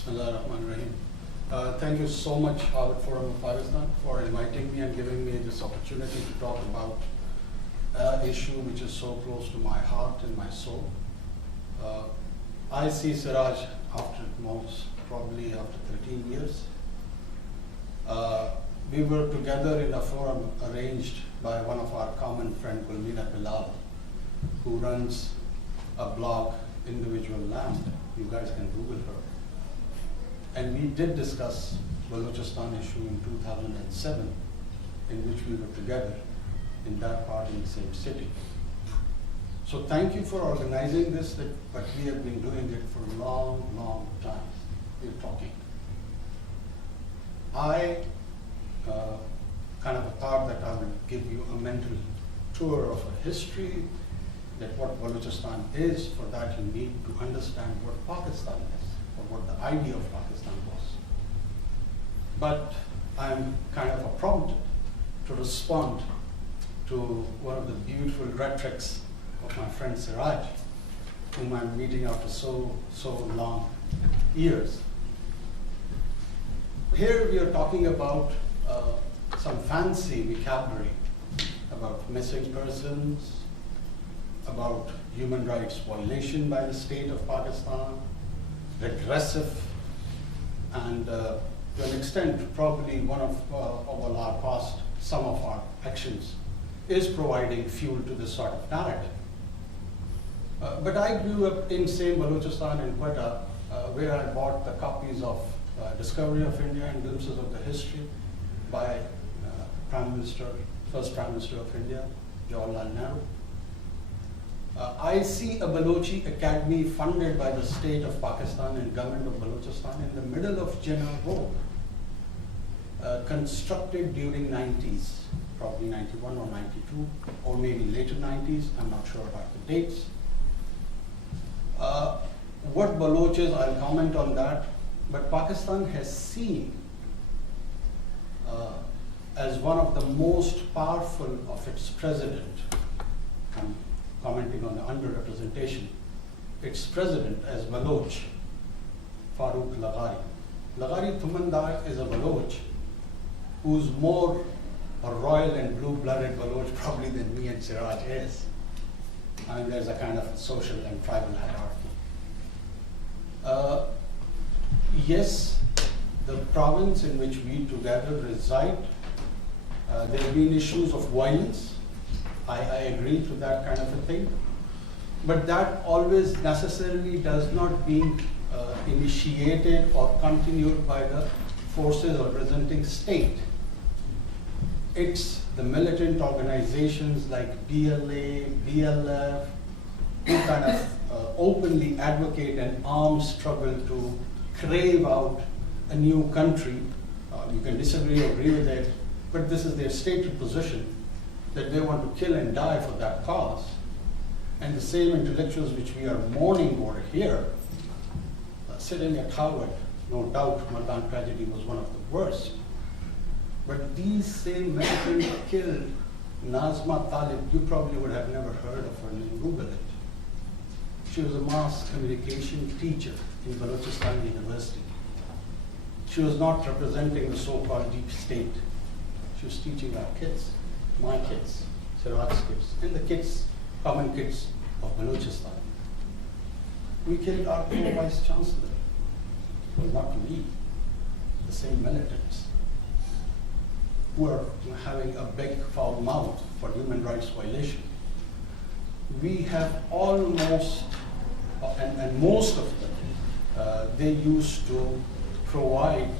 Bismillahirrahmanirrahim. Thank you so much, Harvard Forum of Pakistan, for inviting me and giving me this opportunity to talk about an issue which is so close to my heart and my soul. I see Siraj probably after 13 years. We were together in a forum arranged by one of our common friend, Gulmina Bilal, who runs a blog, Individual Land. You guys can Google her. And we did discuss Balochistan issue in 2007, in which we were together in that part in the same city. So thank you for organizing this, but we have been doing it for a long, long time. We're talking. I kind of thought that I would give you a mental tour of a history, that what Balochistan is. For that you need to understand what Pakistan is, or what the idea of Pakistan was. But I'm kind of prompted to respond to one of the beautiful rhetorics of my friend Siraj, whom I'm meeting after so long years. Here we are talking about some fancy vocabulary about missing persons, about human rights violation by the state of Pakistan, regressive, and to an extent, probably one of our past, some of our actions is providing fuel to this sort of narrative. But I grew up in same Balochistan in Quetta, where I bought the copies of Discovery of India and Glimpses of the History by first Prime Minister of India, Jawaharlal Nehru. I see a Balochi academy funded by the state of Pakistan and government of Balochistan in the middle of Jinnah Road, constructed during 90s, probably 91 or 92, or maybe later 90s, I'm not sure about the dates. What Baloch is, I'll comment on that, but Pakistan has seen as one of the most powerful of its president, I'm commenting on the underrepresentation, its president as Baloch, Farooq Laghari. Laghari Thumandar is a Baloch who's more a royal and blue-blooded Baloch probably than me and Siraj is. I mean, there's a kind of social and tribal hierarchy. Yes, the province in which we together reside, there have been issues of violence. I agree to that kind of a thing. But that always necessarily does not being initiated or continued by the forces representing state. It's the militant organizations like BLA, BLF, who kind of openly advocate an armed struggle to crave out a new country. You can disagree or agree with it, but this is their stated position, that they want to kill and die for that cause. And the same intellectuals which we are mourning over here, sitting at Harvard, no doubt Maldan tragedy was one of the worst. But these same militants killed Nazma Talib. You probably would have never heard of her name, Google it. She was a mass communication teacher in Balochistan University. She was not representing the so-called deep state. She was teaching our kids, my kids, Siraj's kids, and the kids, common kids of Balochistan. We killed our vice chancellor. It was not me, the same militants who are having a big foul mouth for human rights violation. We have almost, and most of them, they used to provide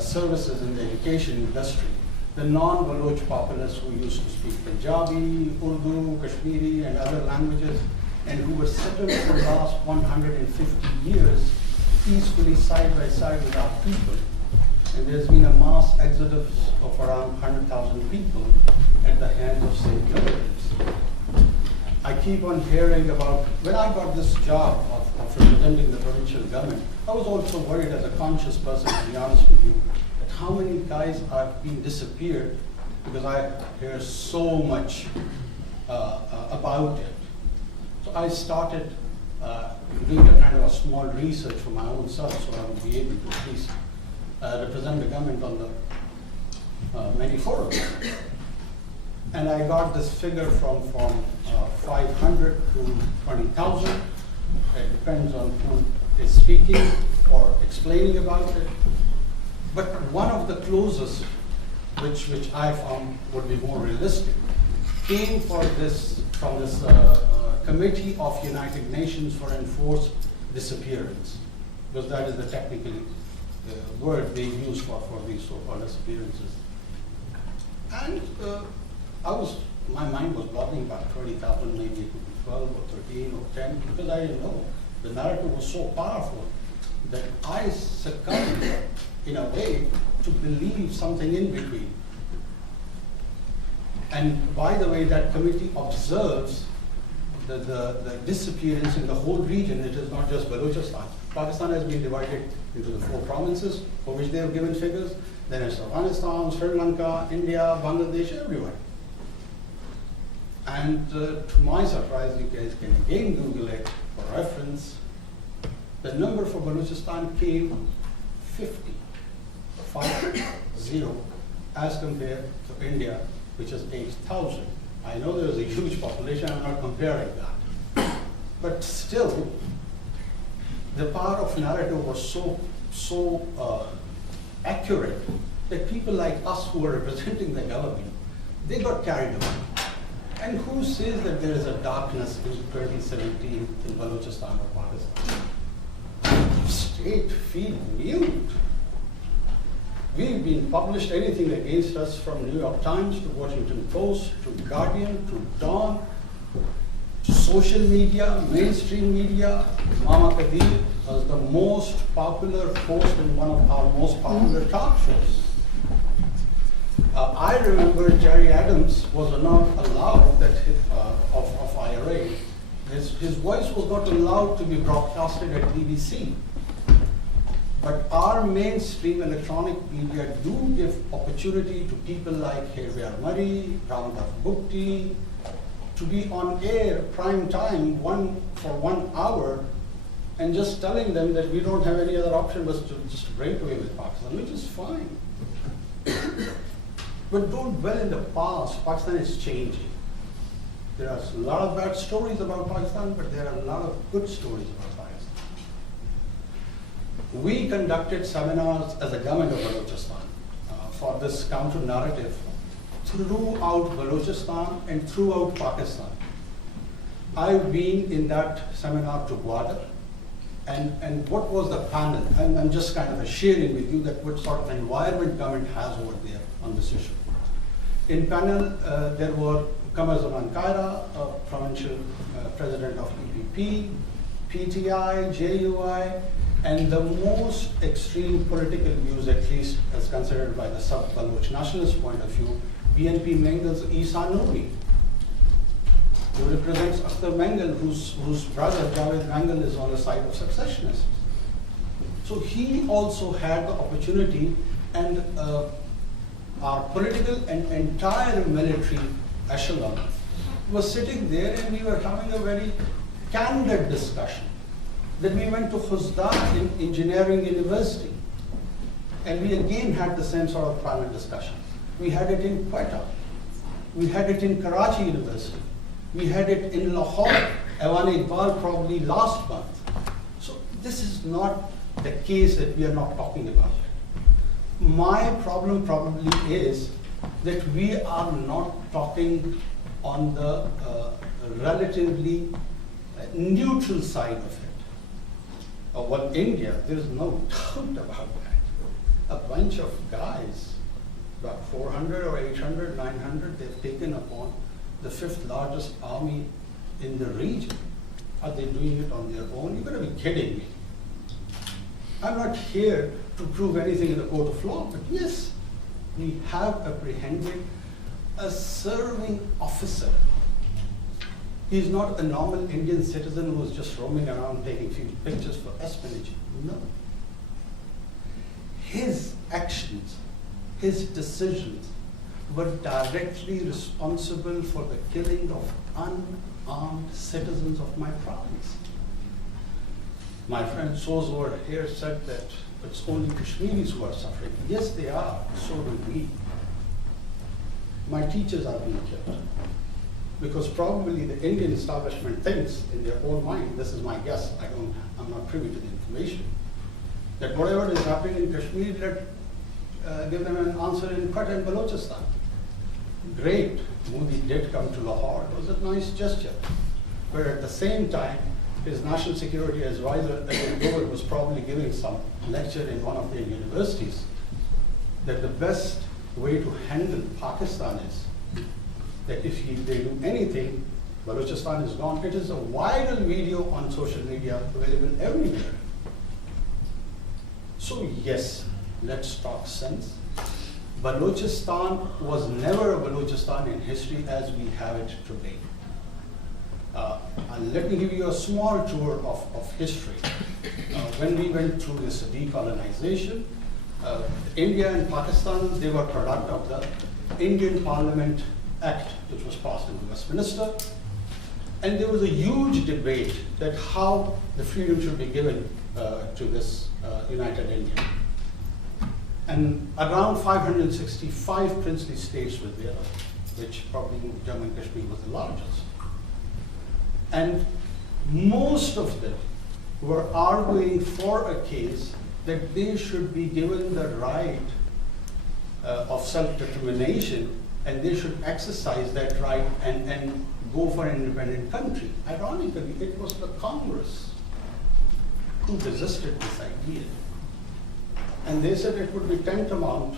services in the education industry. The non-Baloch populace who used to speak Punjabi, Urdu, Kashmiri, and other languages, and who were settled for the last 150 years peacefully side by side with our people. And there's been a mass exodus of around 100,000 people at the hands of state militants. I keep on hearing about, when I got this job of representing the provincial government, I was also worried as a conscious person, to be honest with you, that how many guys are being disappeared, because I hear so much about it. So I started doing a kind of a small research for my own self, so I would be able to at least represent the government on the many forums. And I got this figure from 500 to 20,000. It depends on who is speaking or explaining about it. But one of the closest, which I found would be more realistic, came from this Committee of United Nations for Enforced Disappearance, because that is the technical word they use for these so-called disappearances. And my mind was boggling about 20,000, maybe it could be 12 or 13 or 10, because I didn't know. The narrative was so powerful that I succumbed, in a way, to believe something in between. And by the way, that committee observes the disappearance in the whole region. It is not just Balochistan. Pakistan has been divided into the 4 provinces for which they have given figures. Then it's Afghanistan, Sri Lanka, India, Bangladesh, everywhere. And to my surprise, you guys can again Google it for reference. The number for Balochistan came 50, as compared to India, which is 8,000. I know there is a huge population, I'm not comparing that. But still, the power of narrative was so accurate that people like us who were representing the government, they got carried away. And who says that there is a darkness in 2017 in Balochistan or Pakistan? State feel mute. We've been published anything against us from New York Times to Washington Post to Guardian to Dawn to social media, mainstream media. Mama Kadir was the most popular host in one of our most popular talk shows. I remember Jerry Adams was not allowed that of IRA. His voice was not allowed to be broadcasted at BBC. But our mainstream electronic media do give opportunity to people like Hervyar Murray, Ramdas Bhukti, to be on air prime time for 1 hour and just telling them that we don't have any other option but to just break away with Pakistan, which is fine. But don't dwell in the past. Pakistan is changing. There are a lot of bad stories about Pakistan, but there are a lot of good stories about Pakistan. We conducted seminars as a government of Balochistan for this counter-narrative throughout Balochistan and throughout Pakistan. I've been in that seminar to Gwadar, and what was the panel? And I'm just kind of sharing with you that what sort of environment government has over there on this issue. In panel, there were Qamar Zaman Kaira, provincial president of PPP, PTI, JUI, and the most extreme political views, at least as considered by the sub-Baloch nationalist point of view, BNP Mengel's Isa Nouri, who represents Akhtar Mengel, whose brother Javed Mengel is on the side of secessionists. So he also had the opportunity, and our political and entire military echelon was sitting there, and we were having a very candid discussion. Then we went to Khuzda in Engineering University, and we again had the same sort of panel discussion. We had it in Quetta, we had it in Karachi University, we had it in Lahore, Evan Iqbal probably last month. So this is not the case that we are not talking about it. My problem probably is that we are not talking on the relatively neutral side of it. Well, India, there is no doubt about that. A bunch of guys, about 400 or 800, 900, they've taken upon the 5th largest army in the region. Are they doing it on their own? You're going to be kidding me. I'm not here to prove anything in the court of law, but yes, we have apprehended a serving officer. He's not a normal Indian citizen who's just roaming around taking few pictures for espionage. No. His actions, his decisions were directly responsible for the killing of unarmed citizens of my province. My friend Soz over here said that it's only Kashmiris who are suffering. Yes, they are. So do we. My teachers are being killed. Because probably the Indian establishment thinks in their own mind, this is my guess, I'm not privy to the information, that whatever is happening in Kashmir, give them an answer in Quetta and Balochistan. Great, Modi did come to Lahore. It was a nice gesture. But at the same time, his national security advisor, Dover, was probably giving some lecture in one of their universities that the best way to handle Pakistan is that if they do anything, Balochistan is gone. It is a viral video on social media available everywhere. So yes, let's talk sense. Balochistan was never a Balochistan in history as we have it today. And let me give you a small tour of history. When we went through this decolonization, India and Pakistan, they were product of the Indian Parliament Act, which was passed in Westminster. And there was a huge debate that how the freedom should be given to this United India. And around 565 princely states were there, which probably Jammu and Kashmir was the largest. And most of them were arguing for a case that they should be given the right of self-determination, and they should exercise that right and go for an independent country. Ironically, it was the Congress who resisted this idea. And they said it would be tantamount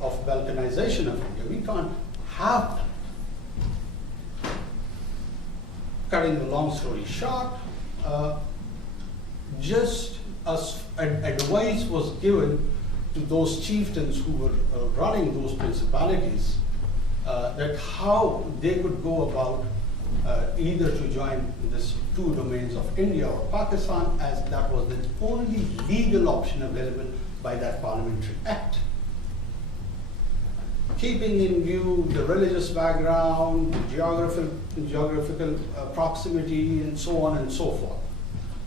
of balkanization of India. We can't have that. Cutting the long story short, just as advice was given to those chieftains who were running those principalities, that how they could go about either to join these two domains of India or Pakistan, as that was the only legal option available by that parliamentary act. Keeping in view the religious background, geographical proximity, and so on and so forth.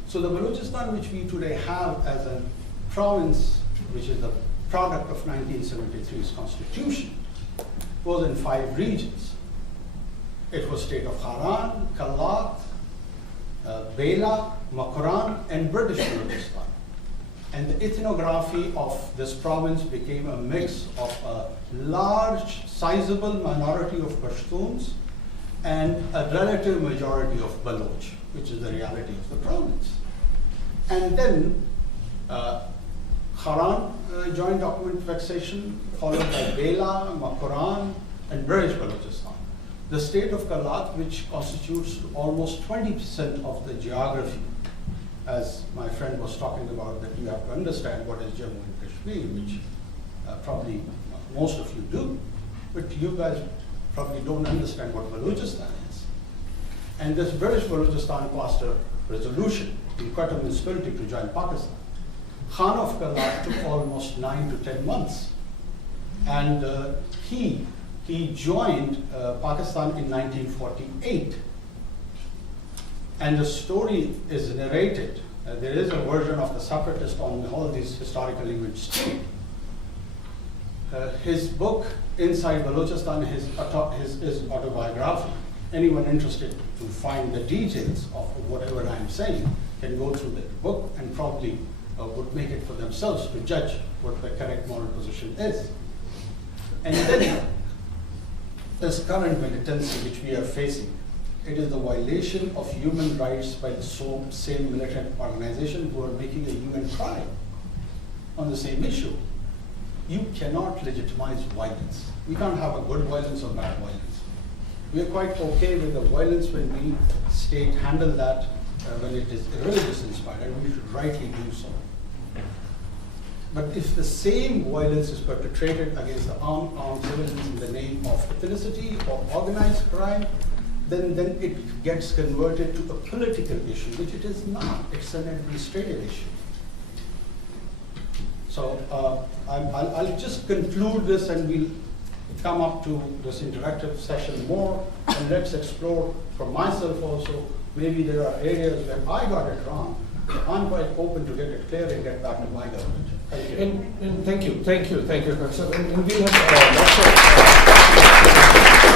So the Balochistan which we today have as a province, which is the product of 1973's constitution, was in 5 regions. It was state of Haran, Kalat, Bela, Makaran, and British Balochistan. And the ethnography of this province became a mix of a large, sizable minority of Pashtuns and a relative majority of Baloch, which is the reality of the province. And then Haran joint document fixation, followed by Bela, Makaran, and British Balochistan. The state of Kalat, which constitutes almost 20% of the geography, as my friend was talking about, that you have to understand what is Jammu and Kashmir, which probably most of you do, but you guys probably don't understand what Balochistan is. And this British Balochistan passed a resolution in Quetta municipality to join Pakistan. Khan of Kalat took almost 9 to 10 months. And he joined Pakistan in 1948. And the story is narrated. There is a version of the separatist on all these historical events too. His book, Inside Balochistan, his autobiography. Anyone interested to find the details of whatever I'm saying can go through the book and probably would make it for themselves to judge what the correct moral position is. And then this current militancy which we are facing, it is the violation of human rights by the same militant organization who are making a UN crime on the same issue. You cannot legitimize violence. We can't have a good violence or bad violence. We are quite okay with the violence when we state handle that when it is religious inspired, and we should rightly do so. But if the same violence is perpetrated against the armed citizens in the name of ethnicity or organized crime, then it gets converted to a political issue, which it is not. It's an administrative issue. So I'll just conclude this, and we'll come up to this interactive session more, and let's explore for myself also. Maybe there are areas where I got it wrong, I'm quite open to get it clear and get back to my government. Thank you. And thank you, Congressman. And we'll have lots of